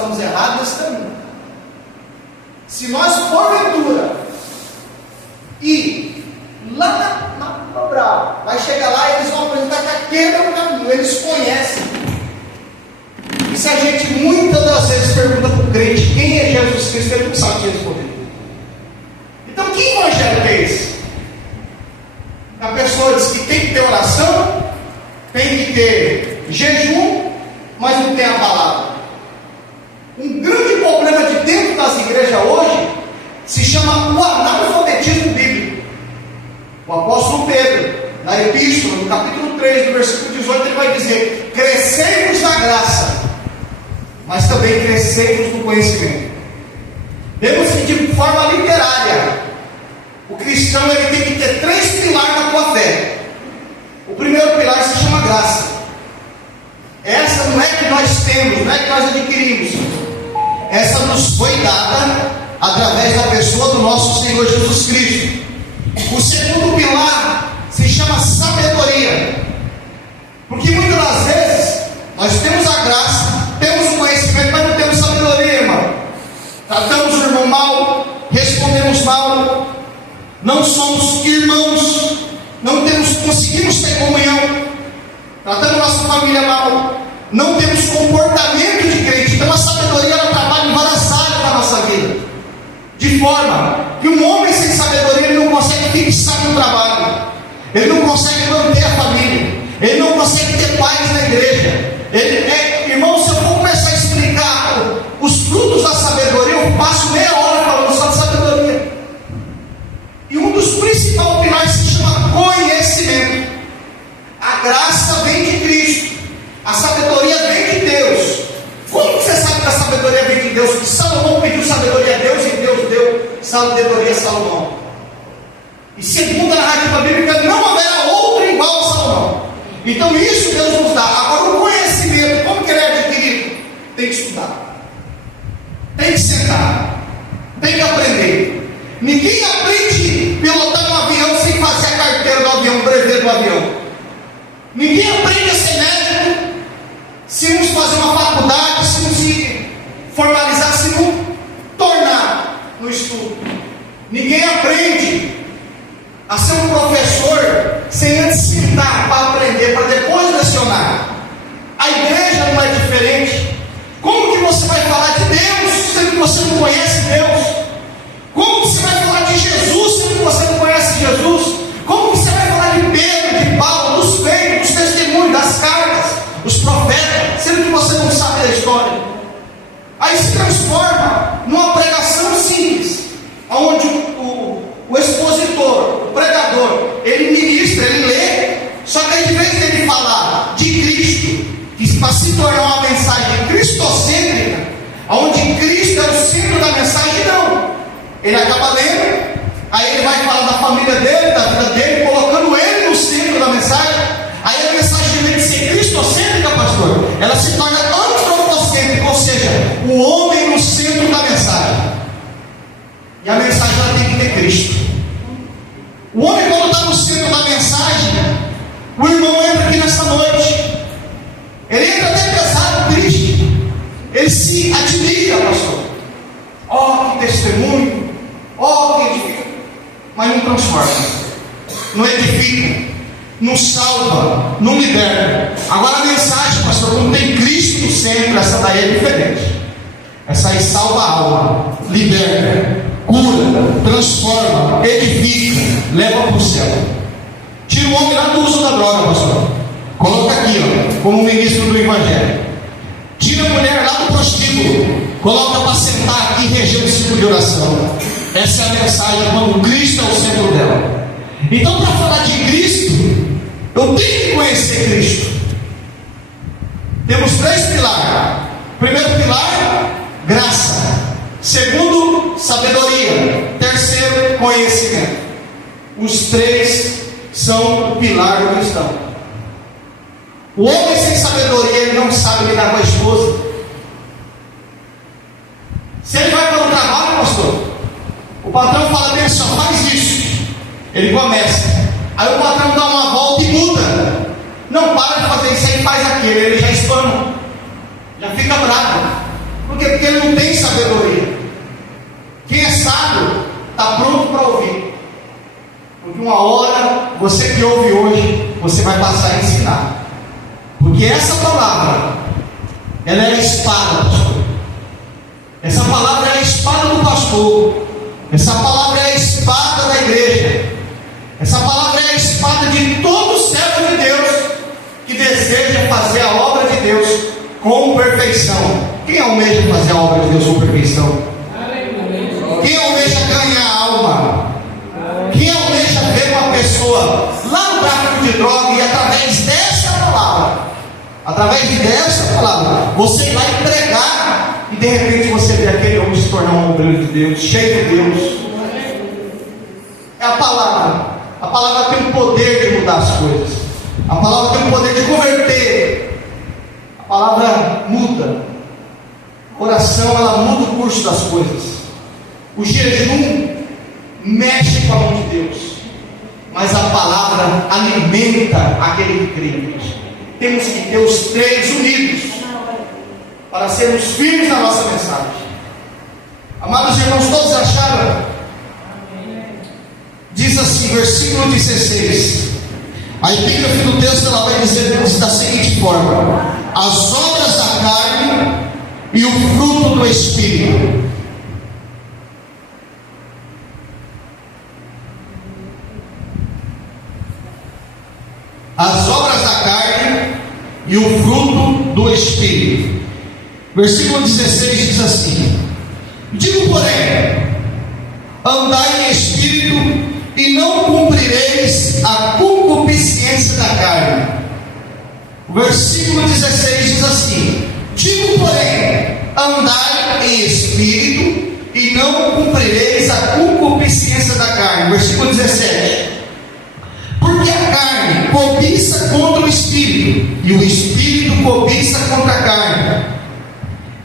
estamos errados nesse caminho. Se nós, porventura, e lá na Brava, vai chegar lá e eles vão apresentar que aquele é o caminho, eles conhecem. E se a gente muitas das vezes pergunta para o crente quem é Jesus Cristo, ele não sabe responder. Então, que evangelho é esse? A pessoa diz que tem que ter oração, tem que ter jejum, mas não tem a palavra. Um grande problema de dentro das igrejas hoje se chama o analfabetismo bíblico. O apóstolo Pedro, na epístola, no capítulo 3, no versículo 18, ele vai dizer: crescemos na graça, mas também crescemos no conhecimento. Vemos que de forma literária, o cristão ele tem que ter 3 pilares na tua fé. O primeiro pilar se chama graça. Essa não é que nós temos, não é que nós adquirimos. Essa nos foi dada através da pessoa do nosso Senhor Jesus Cristo. O segundo pilar se chama sabedoria. Porque muitas das vezes nós temos a graça, temos o conhecimento, mas não temos sabedoria, irmão. Tratamos o irmão mal, respondemos mal, não somos irmãos, não conseguimos ter comunhão, tratamos nossa família mal, não temos comportamento de crente. Então a sabedoria ela trabalha em várias áreas da nossa vida, de forma que um homem sem sabedoria ele não consegue fixar no trabalho, ele não consegue manter a família, ele não consegue ter paz na igreja. Irmão, se eu for começar a explicar os frutos da sabedoria, eu passo meia hora falando só de sabedoria. E um dos principais pilares se chama conhecimento. A graça vem de Cristo, a sabedoria vem de Deus. Como você sabe que a sabedoria vem de Deus? Porque Salomão pediu sabedoria a Deus e Deus deu sabedoria a Salomão. E segundo a narrativa bíblica, não haverá outro igual a Salomão. Então isso Deus nos dá. Agora o conhecimento, como que ele é adquirido? Tem que estudar, tem que sentar, tem que aprender. Ninguém aprende a pilotar um avião sem fazer a carteira do avião, o brevet do avião. Ninguém aprende a ser médico se não fazer uma faculdade, se não se formalizar, se não tornar no estudo. Ninguém aprende a ser um professor sem antes sentar para aprender, para depois lecionar. A igreja não é diferente. Como que você vai falar de Deus sendo que você não conhece Deus? Como você vai falar de Jesus sendo que você não conhece Jesus? Como você vai falar de Pedro, de Paulo, dos feitos, dos testemunhos, das cartas, dos profetas, sendo que você não sabe da história? Aí se transforma numa pregação simples, onde o expositor, o pregador, ele ministra, ele lê, só que em vez dele falar de Cristo, que para se tornar uma mensagem cristocêntrica, onde Cristo é o centro da mensagem, não. Ele acaba lendo, aí ele vai falar da família dele, da vida dele, colocando ele no centro da mensagem. Aí a mensagem, em vez de ser cristocêntrica, pastor, ela se torna antropocêntrica, ou seja, o homem no centro da mensagem. E a mensagem ela tem que ter Cristo. O homem, quando está no centro da mensagem, o irmão entra aqui nessa noite, ele entra até pesado, triste, ele se admira, pastor. Oh, que testemunho, oh, que edifica, mas não transforma, não edifica, não salva, não liberta. Agora a mensagem, pastor, quando tem Cristo no centro, essa daí é diferente. Essa aí salva a alma, liberta, cura, transforma, edifica, leva para o céu. Tira o homem lá do uso da droga, pastor. Coloca aqui, ó, como ministro do Evangelho. Tira a mulher lá do prostíbulo, coloca para sentar aqui e reger o ciclo de oração. Essa é a mensagem quando Cristo é o centro dela. Então, para falar de Cristo, eu tenho que conhecer Cristo. Temos 3 pilares. Primeiro pilar, graça. Segundo, sabedoria. Terceiro, conhecimento. Os 3 são o pilar do cristão. O homem sem sabedoria, ele não sabe lidar com a esposa. Se ele vai para o trabalho, pastor, o patrão fala bem assim, faz isso. Ele começa. Aí o patrão dá uma volta e muda. Não, para de fazer isso aí, faz aquilo. Ele já espana, já fica bravo. Por Por quê? Porque ele não tem sabedoria. Quem é sábio está pronto para ouvir. Porque uma hora, você que ouve hoje, você vai passar a ensinar. Porque essa palavra, ela é a espada, pastor. Essa palavra é a espada do pastor. Essa palavra é a espada da igreja. Essa palavra é a espada de todo servo de Deus que deseja fazer a obra de Deus com perfeição. Quem almeja fazer a obra de Deus com perfeição? Quem almeja ganhar a alma? Quem almeja ver uma pessoa lá no tráfico de droga e através dessa palavra, você ir lá e pregar, e de repente você vê aquele homem se tornar um obreiro de Deus, cheio de Deus. É a palavra. A palavra tem o poder de mudar as coisas. A palavra tem o poder de converter. A palavra muda. A oração, ela muda o curso das coisas. O jejum mexe com a mão de Deus, mas a palavra alimenta aquele que crê. Temos que ter os três unidos para sermos firmes na nossa mensagem. Amados irmãos, todos acharam? Diz assim, versículo 16. A epígrafe do texto, ela vai dizer da seguinte forma: as obras da carne e o fruto do Espírito. As obras da carne e o fruto do Espírito. Versículo 16 diz assim: digo, porém, andai em Espírito, e não cumprireis a concupiscência da carne. O versículo 16 diz assim: digo, porém, andai em Espírito, e não cumprireis a concupiscência da carne. Versículo 17: porque a carne cobiça contra o Espírito, e o Espírito cobiça contra a carne.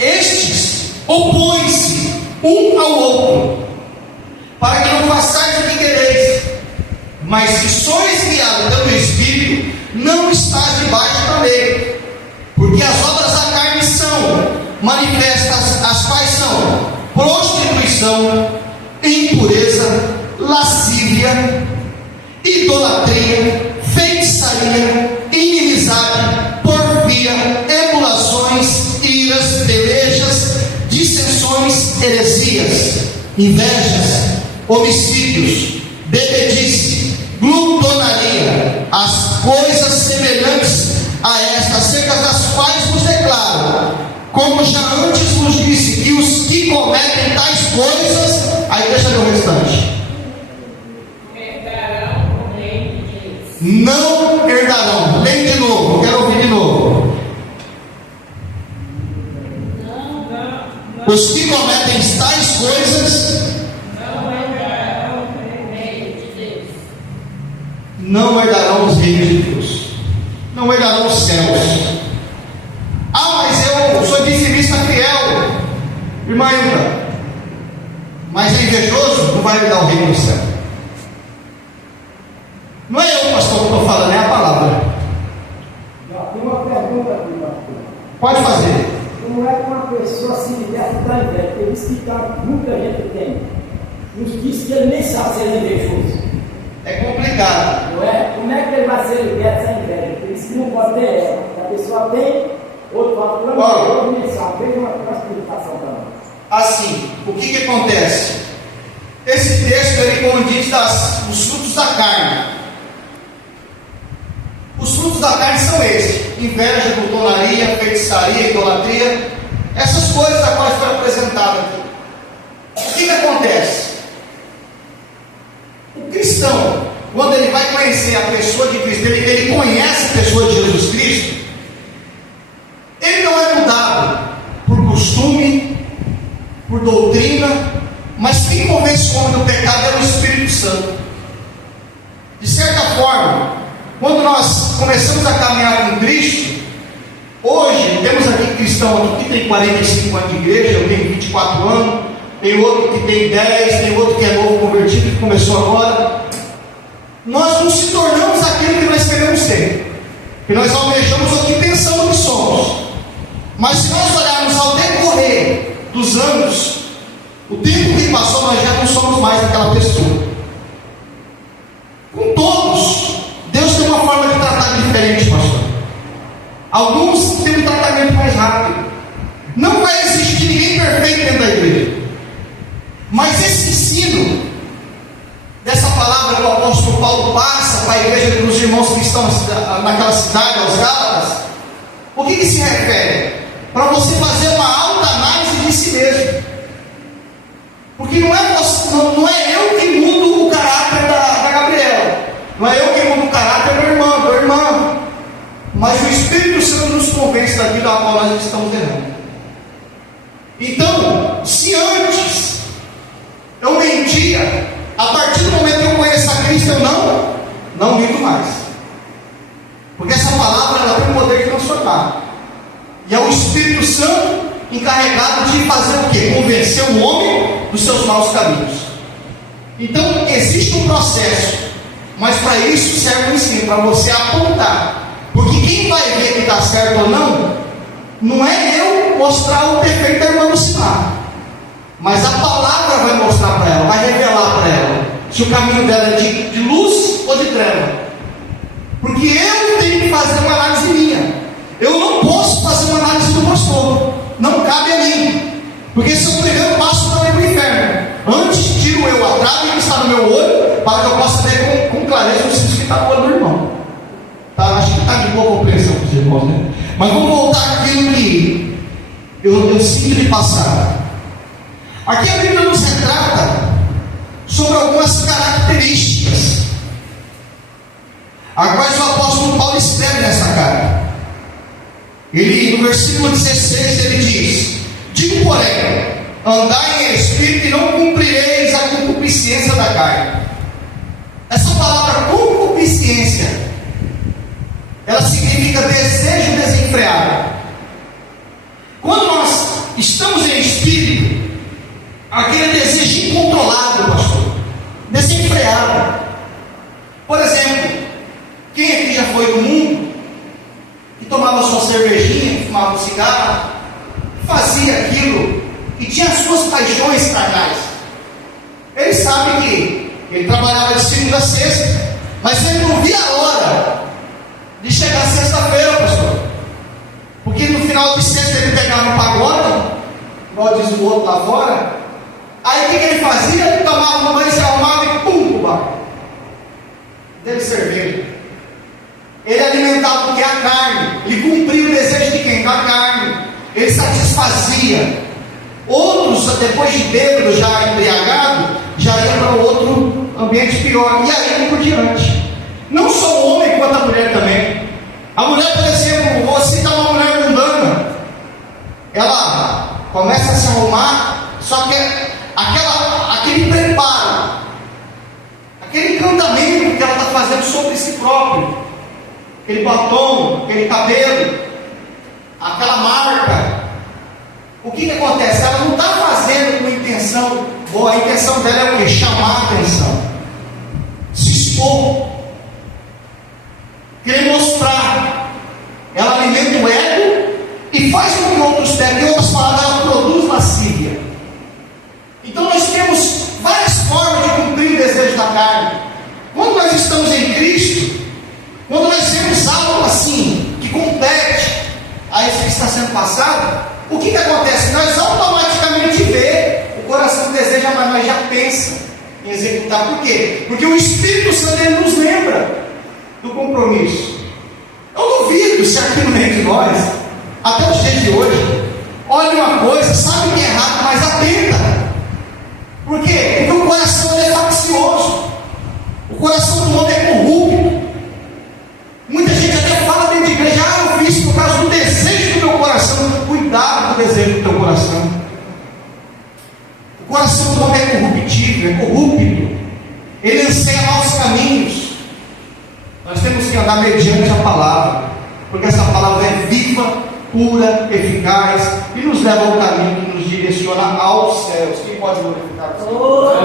Estes opõem-se um ao outro, para que não façais o que quereis. Mas se sois guiados pelo Espírito, não estáis debaixo da lei. Porque as obras da carne são manifestas, as quais são prostituição, impureza, lascívia, idolatria, feitiçaria, inimizade, porfia, emulações, iras, pelejas, dissensões, heresias, invejas, homicídios, bebedice, glutonaria, as coisas semelhantes a estas, acerca das quais vos declaro, como já antes vos disse, que os que cometem tais coisas, aí deixa ver o restante, não herdarão. Leia de novo, quero ouvir de novo. Os que cometem tais coisas não herdarão os reinos de Deus, não herdarão os céus. Ah, mas eu sou dizimista fiel, irmã Hilda, mas é invejoso, não vai herdar o reino do céu. Não é eu, pastor, que estou falando, é a palavra. Tem uma pergunta aqui, pastor. Pode fazer. Como é que uma pessoa se liberta da inveja? Porque diz que muita gente tem. Nos diz que ele nem sabe se ele é invejoso. É complicado. Não é? Como é que ele vai ser liberto da inveja? Porque diz que não pode ter ela. A pessoa tem, outro fala, por outro nem sabe. Veja uma explicação para nós. Assim, o que acontece? Esse texto ele condiz dos frutos da carne. Os frutos da carne são esses: inveja, glutonaria, feitiçaria, idolatria, essas coisas a quais foram apresentadas aqui. O que acontece? O cristão, quando ele vai conhecer a pessoa de Cristo, ele conhece a pessoa de Jesus Cristo, ele não é mudado por costume, por doutrina, mas quem convence o homem do pecado é o Espírito Santo. De certa forma, quando nós começamos a caminhar com Cristo, hoje temos aqui cristão aqui que tem 45 anos de igreja, eu tenho 24 anos, tem outro que tem 10, tem outro que é novo convertido, que começou agora. Nós não se tornamos aquilo que nós queremos ser, que nós almejamos o que pensamos que somos. Mas se nós olharmos ao decorrer dos anos, o tempo que passou, nós já não somos mais aquela pessoa. Com todos, Deus tem uma forma de tratar diferente, pastor. Alguns têm um tratamento mais rápido. Não vai existir ninguém perfeito dentro da igreja. Mas esse ensino, dessa palavra que o apóstolo Paulo passa para a igreja dos irmãos que estão naquela cidade, aos Gálatas, o que se refere? Para você fazer uma alta análise de si mesmo. Porque não é eu que mudo o caráter da Gabriela, não é eu que mudo o caráter da irmã, mas o Espírito Santo nos convence daquilo a qual nós estamos errando. Então, se antes eu mentia, a partir do momento que eu conheço a Cristo, eu não minto mais. Porque essa palavra ela tem o poder de transformar. E é o Espírito Santo encarregado de fazer o quê? Convencer o homem dos seus maus caminhos. Então, existe um processo, mas para isso serve o ensino, para você apontar. Porque quem vai ver que está certo ou não é eu mostrar o defeito da irmã Lucimar, mas a palavra vai mostrar para ela, vai revelar para ela se o caminho dela é de luz ou de treva. Porque eu tenho que fazer uma análise minha. Eu não posso fazer uma análise do pastor, não cabe a mim, porque esse é o primeiro passo para ir para o inferno. Antes tiro eu a trave que está no meu olho, para que eu possa ver com clareza o sentido que está no olho do irmão. Tá? Acho que está de boa compreensão para os irmãos, né? Mas vamos voltar àquilo que eu sinto de passar. Aqui a Bíblia nos retrata sobre algumas características, as quais o apóstolo Paulo escreve nessa carta. Ele, no versículo 16, ele diz: digo, porém, andai em espírito e não cumprireis a concupiscência da carne. Essa palavra concupiscência, ela significa desejo desenfreado. Quando nós estamos em espírito, aquele desejo incontrolado, pastor, desenfreado. Por exemplo, quem aqui já foi do mundo, que tomava sua cervejinha, fumava um cigarro, fazia aquilo e tinha as suas paixões carnais? Ele sabe que ele trabalhava de segunda a sexta, mas ele não via a hora de chegar sexta-feira, pastor, porque no final de sexta ele pegava um pagode, igual diz o outro lá fora. Aí o que ele fazia? Ele tomava uma banho, se arrumava e pum, o bar dele cerveja. Ele alimentava o que? A carne. Ele cumpria o desejo de quem? Da carne. Ele satisfazia. Outros, depois de bêbado, já embriagado, já ia para outro ambiente pior. E aí por diante. Não só o homem quanto a mulher também. A mulher, por exemplo, você está uma mulher mundana, ela começa a se arrumar, só que aquele preparo, aquele encantamento que ela está fazendo sobre si próprio, aquele batom, aquele cabelo, aquela marca, o que acontece? Ela não está fazendo com intenção boa. A intenção dela é o quê? Chamar a atenção, se expor, querer mostrar. Ela alimenta o ego e faz com que outros peguem. Em outras palavras, ela produz lascívia. Então nós temos várias formas de cumprir o desejo da carne. Quando nós estamos em Cristo, quando nós temos algo assim que compete a esse que está sendo passado, o que acontece? Nós automaticamente vê, o coração deseja, mas nós já pensa em executar. Por quê? Porque o Espírito Santo ele nos lembra do compromisso. Eu duvido se aqui no meio de nós, até os dias de hoje, olha uma coisa, sabe que é errado, mas atenta. Por quê? Porque o coração é faccioso, o coração do homem é corrupto. Muita gente até fala dentro de igreja: eu fiz por causa do desejo do meu coração. Cuidado com o desejo do teu coração. O coração do homem é corruptível, é corrupto. Ele anseia maus caminhos. Nós temos que andar mediante a palavra, porque essa palavra é viva, pura, eficaz e nos leva ao caminho que nos direciona aos céus. Quem pode glorificar o Senhor?